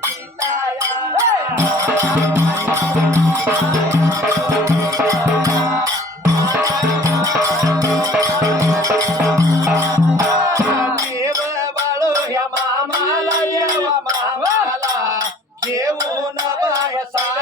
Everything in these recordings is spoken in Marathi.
देव मामाला देवा मामाला. घेऊन बाय चालेला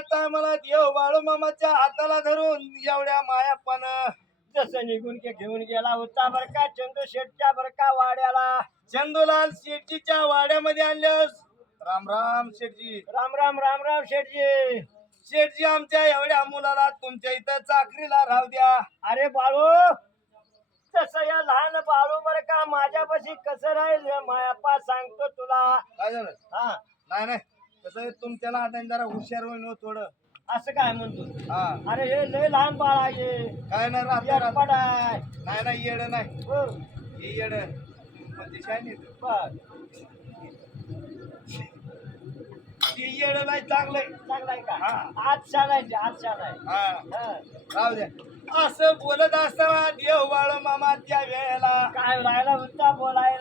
त्या टायमाला देव बाळू मामाच्या हाताला धरून एवढ्या मायापण जसं निघून के घेऊन गेला होता बर का चंदू शेटच्या बर का वाड्याला. चंदूलाल शेट्टीच्या वाड्यामध्ये आणल्यास राम राम शेटजी राम राम राम राम शेटजी शेटजी आमच्या एवढ्या मुलाला तुमच्या इथं चाकरीला राहू द्या. अरे बाळू तसं या लहान बाळू बर का माझ्यापाशी कसं राहील मायापा सांगतो तुला. काय झालं? हा. नाही नाही. कसं आहे, तुमच्याला आता जरा हुशार होईन हो थोडं. असं काय म्हणतो? हा. अरे हे लय लहान बाळ आहे. काय नाही राहतो राहतो. आहे. नाही नाही येड नाही. हो, हे येड. म्हणजे शायनी बर. ती येड नाही चांगलंय. चांगला आहे का? हा. आज आहे आज आहे. हा. राहू द्या. असं बोलत असताना देव बाळू मामा त्या वेळेला काय राहिला होता बोलायला?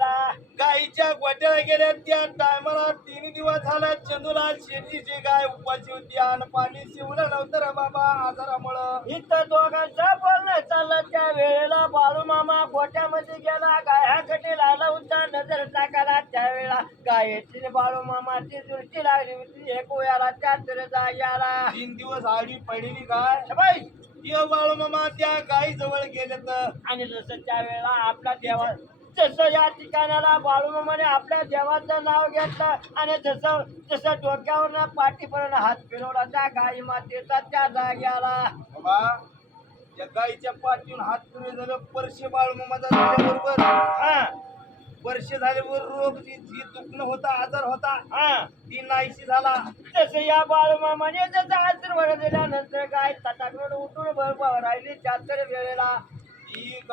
गोट्याला गेल्या त्या टायमाला तीन दिवस झाला चंदूलाल शेतीची गाय उपाशी होती आणि पाणी शिवलं नव्हतं रे बाबा आजारामुळं. इथं दोघांचं बोलणं चाललं. त्या वेळेला बाळू मामा गोट्यामध्ये गेला गायाकडे लावला होता नजर टाकायला. त्यावेळेला गायची बाळू मामाची दृष्टी लागली होती. एक वेळाला त्या तरी जाग्याला तीन दिवस आडी पडलेली गाय बाई! देव बाळू मामा त्या गाई जवळ गेले तर आणि जसं त्यावेळेला आपला देवा जसं या ठिकाणाला बाळूमामाने आपल्या देवाचं नाव घेतलं आणि जसं जसं डोक्यावर पाठीपर्यंत हात फिरवला त्या गाई मातेचा त्या जाग्याला. बाबा गाईच्या पाठीवर हात फिरवे झालं परशे बाळू मामाचा झाल्याबरोबर. हा. वर्ष झाल्यावर रोग जी जी दुखणं होता आजार होता हा. ती नाहीशी झाला. जसं या बाळूमामाने जसं आशीर्वाद दिल्यानंतर गाय तटाकडून उठून राहिली तर वेळेला ती